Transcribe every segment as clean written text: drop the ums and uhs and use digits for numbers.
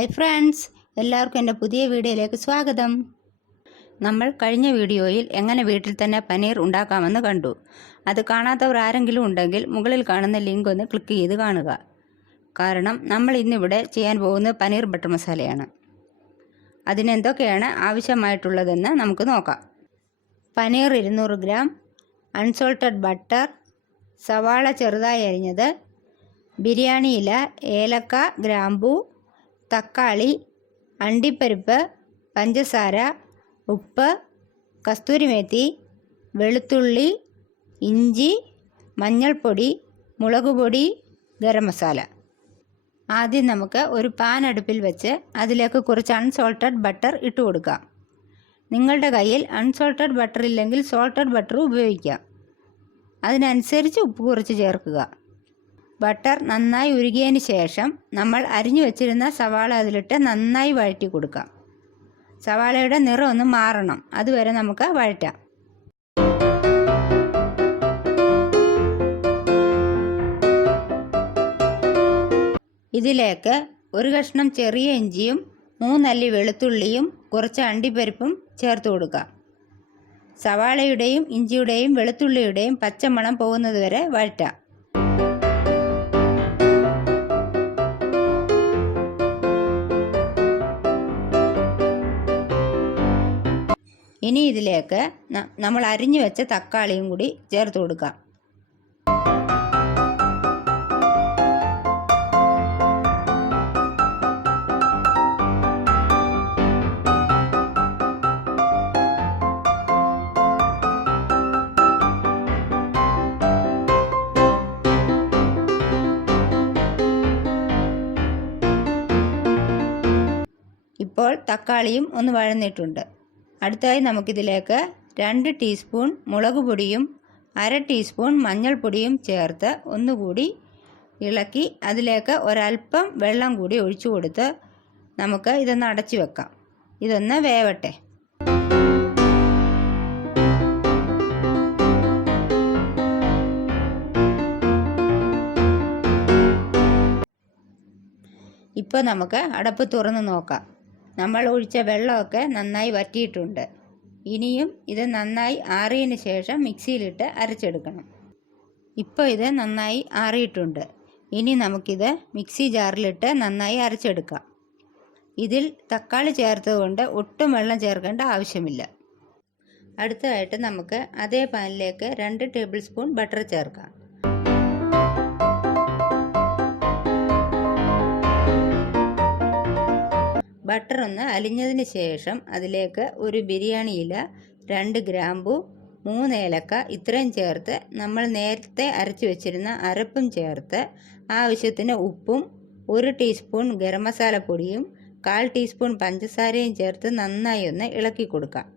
Hi friends, എല്ലാവർക്കും എൻ്റെ പുതിയ വീഡിയോയിലേക്ക് സ്വാഗതം. നമ്മൾ കഴിഞ്ഞ വീഡിയോയിൽ എങ്ങനെ വീട്ടിൽ തന്നെ പനീർ ഉണ്ടാക്കാമെന്ന് കണ്ടു. അത് കാണാത്തവർ ആരെങ്കിലും ഉണ്ടെങ്കിൽ മുകളിൽ കാണുന്ന ലിങ്ക് ഒന്ന് ക്ലിക്ക് ചെയ്ത് കാണുക. കാരണം നമ്മൾ ഇന്നിവിടെ ചെയ്യാൻ പോകുന്നത് പനീർ ബട്ടർ മസാലയാണ്. അതിനെന്തൊക്കെയാണ് ആവശ്യമായിട്ടുള്ളതെന്ന് നമുക്ക് നോക്കാം. പനീർ 200 ഗ്രാം, അൺസോൾട്ടഡ് ബട്ടർ, സവാള ചെറുതായി അരിഞ്ഞത്, ബിരിയാണി ഇല, ഏലക്ക, ഗ്രാമ്പൂ, തക്കാളി, അണ്ടിപ്പരിപ്പ്, പഞ്ചസാര, ഉപ്പ്, കസ്തൂരിമേത്തി, വെളുത്തുള്ളി, ഇഞ്ചി, മഞ്ഞൾപ്പൊടി, മുളകുപൊടി, ഗരം മസാല. ആദ്യം നമുക്ക് ഒരു പാൻ അടുപ്പിൽ വെച്ച് അതിലേക്ക് കുറച്ച് അൺസോൾട്ടഡ് ബട്ടർ ഇട്ട് കൊടുക്കാം. നിങ്ങളുടെ കയ്യിൽ അൺസോൾട്ടഡ് ബട്ടർ ഇല്ലെങ്കിൽ സോൾട്ടഡ് ബട്ടർ ഉപയോഗിക്കാം. അതിനനുസരിച്ച് ഉപ്പ് കുറച്ച് ചേർക്കുക. ബട്ടർ നന്നായി ഉരുകിയതിന് ശേഷം നമ്മൾ അരിഞ്ഞു വെച്ചിരുന്ന സവാള അതിലിട്ട് നന്നായി വഴറ്റി കൊടുക്കാം. സവാളയുടെ നിറം ഒന്ന് മാറണം, അതുവരെ നമുക്ക് വഴറ്റാം. ഇതിലേക്ക് ഒരു കഷ്ണം ചെറിയ ഇഞ്ചിയും 3 അല്ലി വെളുത്തുള്ളിയും കുറച്ച് അണ്ടിപ്പരിപ്പും ചേർത്ത് കൊടുക്കാം. സവാളയുടെയും ഇഞ്ചിയുടെയും വെളുത്തുള്ളിയുടെയും പച്ചമണം പോകുന്നതുവരെ വഴറ്റാം. ഇനി ഇതിലേക്ക് നമ്മൾ അരിഞ്ഞു വെച്ച തക്കാളിയും കൂടി ചേർത്ത് കൊടുക്കാം. ഇപ്പോൾ തക്കാളിയും ഒന്ന് വഴന്നിട്ടുണ്ട്. അടുത്തായി നമുക്കിതിലേക്ക് 2 ടീസ്പൂൺ മുളക് പൊടിയും 1/2 ടീസ്പൂൺ മഞ്ഞൾപ്പൊടിയും ചേർത്ത് ഒന്നുകൂടി ഇളക്കി അതിലേക്ക് ഒരല്പം വെള്ളം കൂടി ഒഴിച്ചു കൊടുത്ത് നമുക്ക് ഇതൊന്ന് അടച്ചു വെക്കാം. ഇതൊന്ന് വേവട്ടെ. ഇപ്പോൾ നമുക്ക് അടപ്പ് തുറന്ന് നോക്കാം. നമ്മൾ ഒഴിച്ച വെള്ളമൊക്കെ നന്നായി വറ്റിയിട്ടുണ്ട്. ഇനിയും ഇത് നന്നായി ആറിയതിന് ശേഷം മിക്സിയിലിട്ട് അരച്ചെടുക്കണം. ഇപ്പോൾ ഇത് നന്നായി ആറിയിട്ടുണ്ട്. ഇനി നമുക്കിത് മിക്സി ജാറിലിട്ട് നന്നായി അരച്ചെടുക്കാം. ഇതിൽ തക്കാളി ചേർത്തതുകൊണ്ട് ഒട്ടും വെള്ളം ചേർക്കേണ്ട ആവശ്യമില്ല. അടുത്തതായിട്ട് നമുക്ക് അതേ പാനിലേക്ക് 2 ടേബിൾ സ്പൂൺ ബട്ടർ ചേർക്കാം. ബട്ടർ ഒന്ന് അലിഞ്ഞതിന് ശേഷം അതിലേക്ക് ഒരു ബിരിയാണി ഇല, 2 ഗ്രാമ്പു, 3 ഏലക്ക ഇത്രയും ചേർത്ത് നമ്മൾ നേരത്തെ അരച്ചു വെച്ചിരുന്ന അരപ്പും ചേർത്ത് ആവശ്യത്തിന് ഉപ്പും 1 ടീസ്പൂൺ ഗരം മസാല പൊടിയും 1/4 ടീസ്പൂൺ പഞ്ചസാരയും ചേർത്ത് നന്നായി ഒന്ന് ഇളക്കി കൊടുക്കാം.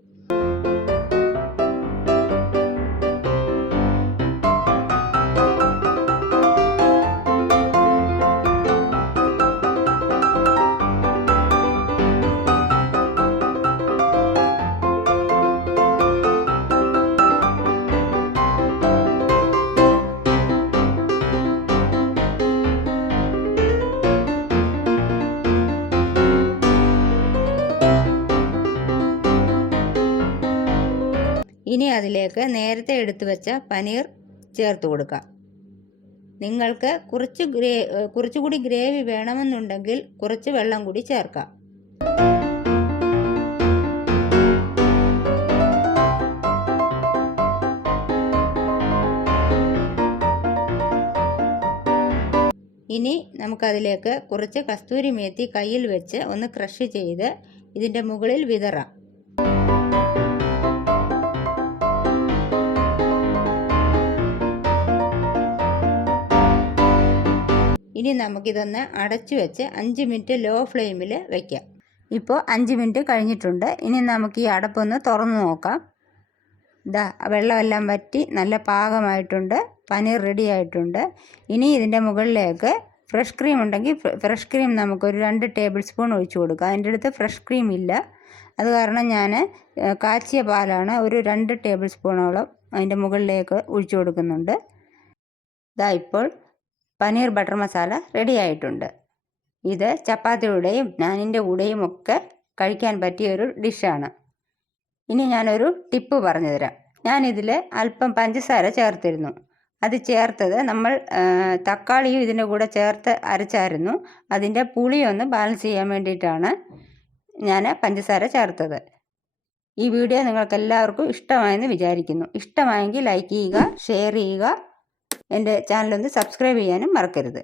ഇനി അതിലേക്ക് നേരത്തെ എടുത്തു വെച്ച പനീർ ചേർത്ത് കൊടുക്കാം. നിങ്ങൾക്ക് കുറച്ചുകൂടി ഗ്രേവി വേണമെന്നുണ്ടെങ്കിൽ കുറച്ച് വെള്ളം കൂടി ചേർക്കാം. ഇനി നമുക്കതിലേക്ക് കുറച്ച് കസ്തൂരി മേത്തി കയ്യിൽ വെച്ച് ഒന്ന് ക്രഷ് ചെയ്ത് ഇതിൻ്റെ മുകളിൽ വിതറാം. ഇനി നമുക്കിതൊന്ന് അടച്ചു വെച്ച് 5 മിനിറ്റ് ലോ ഫ്ലെയിമിൽ വയ്ക്കാം. ഇപ്പോൾ 5 മിനിറ്റ് കഴിഞ്ഞിട്ടുണ്ട്. ഇനി നമുക്ക് ഈ അടപ്പൊന്ന് തുറന്ന് നോക്കാം. വെള്ളമെല്ലാം വറ്റി നല്ല പാകമായിട്ടുണ്ട്. പനീർ റെഡി ആയിട്ടുണ്ട്. ഇനി ഇതിൻ്റെ മുകളിലേക്ക് ഫ്രഷ് ക്രീം ഉണ്ടെങ്കിൽ ഫ്രഷ് ക്രീം നമുക്കൊരു 2 ടേബിൾ സ്പൂൺ ഒഴിച്ചു കൊടുക്കാം. എൻ്റെ അടുത്ത് ഫ്രഷ് ക്രീം ഇല്ല, അത് കാരണം ഞാൻ കാച്ചിയ പാലാണ് ഒരു 2 ടേബിൾ സ്പൂണോളം അതിൻ്റെ മുകളിലേക്ക് ഒഴിച്ചു കൊടുക്കുന്നുണ്ട്. ഇപ്പോൾ പനീർ ബട്ടർ മസാല റെഡി ആയിട്ടുണ്ട്. ഇത് ചപ്പാത്തിയുടെയും നാനിൻ്റെ കൂടെയും ഒക്കെ കഴിക്കാൻ പറ്റിയൊരു ഡിഷാണ്. ഇനി ഞാനൊരു ടിപ്പ് പറഞ്ഞു തരാം. ഞാനിതിൽ അല്പം പഞ്ചസാര ചേർത്തിരുന്നു. അത് ചേർത്തത് നമ്മൾ തക്കാളിയും ഇതിൻ്റെ കൂടെ ചേർത്ത് അരച്ചായിരുന്നു. അതിൻ്റെ പുളിയൊന്ന് ബാലൻസ് ചെയ്യാൻ വേണ്ടിയിട്ടാണ് ഞാൻ പഞ്ചസാര ചേർത്തത്. ഈ വീഡിയോ നിങ്ങൾക്ക് എല്ലാവർക്കും ഇഷ്ടമായെന്ന് വിചാരിക്കുന്നു. ഇഷ്ടമായെങ്കിൽ ലൈക്ക് ചെയ്യുക, ഷെയർ ചെയ്യുക. എൻ്റെ ചാനലൊന്ന് സബ്സ്ക്രൈബ് ചെയ്യാനും മറക്കരുത്.